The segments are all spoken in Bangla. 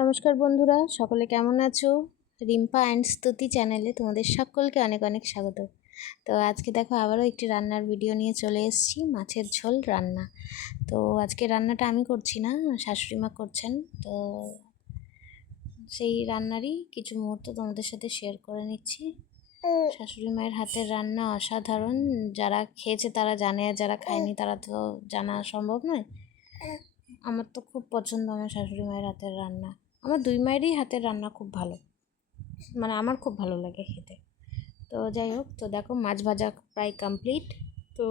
নমস্কার বন্ধুরা, সকলে কেমন আছো? রিম্পা অ্যান্ড স্তুতি চ্যানেলে তোমাদের সকলকে অনেক অনেক স্বাগত। তো আজকে দেখো আবারও একটি রান্নার ভিডিও নিয়ে চলে এসেছি, মাছের ঝোল রান্না। তো আজকে রান্নাটা আমি করছি না, শাশুড়ি মা করছেন। তো সেই রান্নারই কিছু মুহূর্ত তোমাদের সাথে শেয়ার করে নিচ্ছি। শাশুড়ি মায়ের হাতের রান্না অসাধারণ। যারা খেয়েছে তারা জানে, আর যারা খায়নি তারা তো জানা সম্ভব নয়। আমার তো খুব পছন্দ আমার শাশুড়ি মায়ের হাতের রান্না। আমার দুই মায়েরই হাতের রান্না খুব ভালো, মানে আমার খুব ভালো লাগে খেতে। তো যাই হোক, তো দেখো মাছ ভাজা প্রায় কমপ্লিট। তো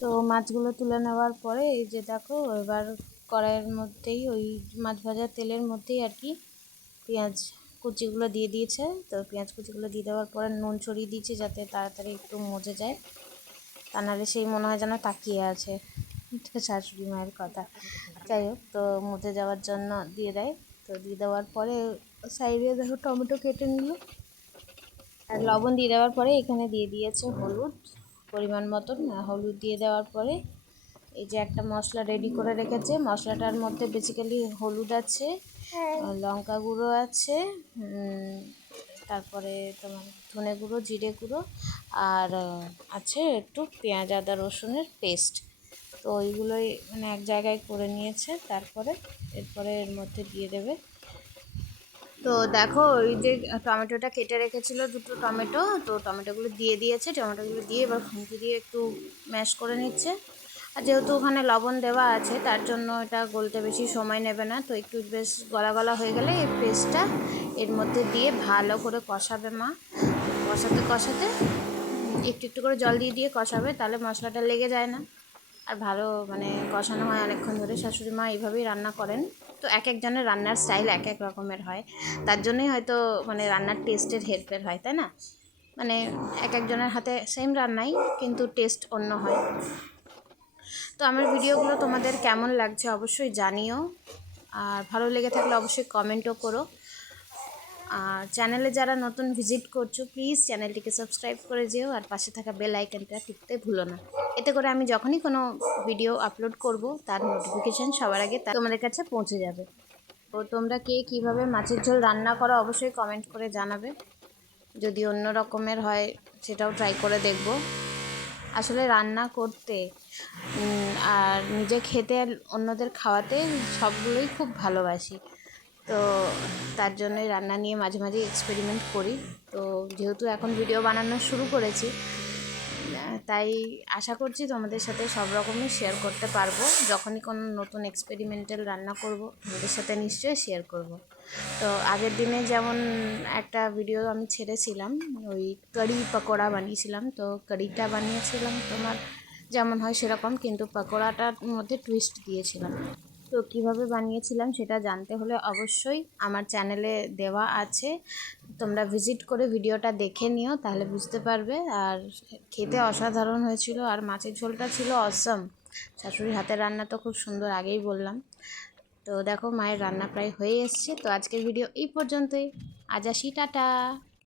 তো মাছগুলো তুলে নেওয়ার পরে এই যে দেখো এবার কড়াইয়ের মধ্যেই ওই মাছ ভাজার তেলের মধ্যেই আর কি পেঁয়াজ কুচিগুলো দিয়ে দিয়েছে। তো পেঁয়াজ কুচিগুলো দিয়ে দেওয়ার পরে নুন ছড়িয়ে দিয়েছি যাতে তাড়াতাড়ি একটু মজে যায়, তা নাহলে সেই মনে হয় যেন তাকিয়ে আছে। এটা শাশুড়ি মায়ের কথা। যাই হোক, তো মজে যাওয়ার জন্য দিয়ে দেয়। তো দিয়ে দেওয়ার পরে সাইডে দেখো টমেটো কেটে নিল, আর লবণ দিয়ে দেওয়ার পরে এখানে দিয়ে দিয়েছে হলুদ পরিমাণ মতন। হলুদ দিয়ে দেওয়ার পরে এই যে একটা মশলা রেডি করে রেখেছে, মশলাটার মধ্যে বেসিক্যালি হলুদ আছে, লঙ্কা গুঁড়ো আছে, তারপরে তোমার ধনে গুঁড়ো, জিরে গুঁড়ো, আর আছে একটু পেঁয়াজ আদা রসুনের পেস্ট। তো ওইগুলোই মানে এক জায়গায় করে নিয়েছে। তারপরে এরপরে এর মধ্যে দিয়ে দেবে। তো দেখো ওই যে টমেটোটা কেটে রেখেছিল দুটো টমেটো, তো টমেটোগুলো দিয়ে দিয়েছে। টমেটোগুলো দিয়ে এবার খুন্তি দিয়ে একটু ম্যাশ করে নিচ্ছে। আর যেহেতু ওখানে লবণ দেওয়া আছে তার জন্য এটা গলতে বেশি সময় নেবে না। তো একটু বেশ গলা গলা হয়ে গেলে এই পেস্টটা এর মধ্যে দিয়ে ভালো করে কষাবে মা। কষাতে কষাতে একটু একটু করে জল দিয়ে দিয়ে কষাবে, তাহলে মশলাটা লেগে যায় না, আর ভালো মানে কষানো হয় অনেকক্ষণ ধরে। শাশুড়ি মা এইভাবেই রান্না করেন। তো এক একজনের রান্নার স্টাইল এক এক রকমের হয়, তার জন্যই হয়তো মানে রান্নার টেস্টের হেরফের হয়, তাই না? মানে এক একজনের হাতে সেম রান্নাই কিন্তু টেস্ট অন্য হয়। তো আমার ভিডিওগুলো তোমাদের কেমন লাগছে অবশ্যই জানিও, আর ভালো লেগে থাকলে অবশ্যই কমেন্টও করো। আর চ্যানেলে যারা নতুন ভিজিট করছো প্লিজ চ্যানেলটিকে সাবস্ক্রাইব করে যেও, আর পাশে থাকা বেল আইকনটা টিপতে ভুলো না। এতে করে আমি যখনই কোনো ভিডিও আপলোড করব তার নোটিফিকেশান সবার আগে তোমাদের কাছে পৌঁছে যাবে। তো তোমরা কে কীভাবে মাছের ঝোল রান্না করো অবশ্যই কমেন্ট করে জানাবে। যদি অন্য রকমের হয় সেটাও ট্রাই করে দেখব। আসলে রান্না করতে আর নিজে খেতে আর অন্যদের খাওয়াতে সবগুলোই খুব ভালোবাসি। তো তার জন্যই রান্না নিয়ে মাঝে মাঝে এক্সপেরিমেন্ট করি। তো যেহেতু এখন ভিডিও বানানো শুরু করেছি, তাই আশা করছি তোমাদের সাথে সব রকমই শেয়ার করতে পারবো। যখনই কোনো নতুন এক্সপেরিমেন্টাল রান্না করব তোমাদের সাথে নিশ্চয়ই শেয়ার করব। তো আগের দিনে যেমন একটা ভিডিও আমি ছেড়েছিলাম, ওই কারি পকোড়া বানিয়েছিলাম। তো কারিটা বানিয়েছিলাম তোমার যেমন হয় সেরকম, কিন্তু পকোড়াটার মধ্যে টুইস্ট দিয়েছিলাম। তো কীভাবে বানিয়েছিলাম সেটা জানতে হলে অবশ্যই আমার চ্যানেলে দেওয়া আছে, তোমরা ভিজিট করে ভিডিওটা দেখে নিও, তাহলে বুঝতে পারবে। আর খেতে অসাধারণ হয়েছিল, আর মাছের ঝোলটা ছিল অসম। শাশুড়ির হাতের রান্না তো খুব সুন্দর, আগেই বললাম। তো দেখো মায়ের রান্না প্রায় হয়ে এসছে। তো আজকের ভিডিও এই পর্যন্তই, আজ আসি, টাটা।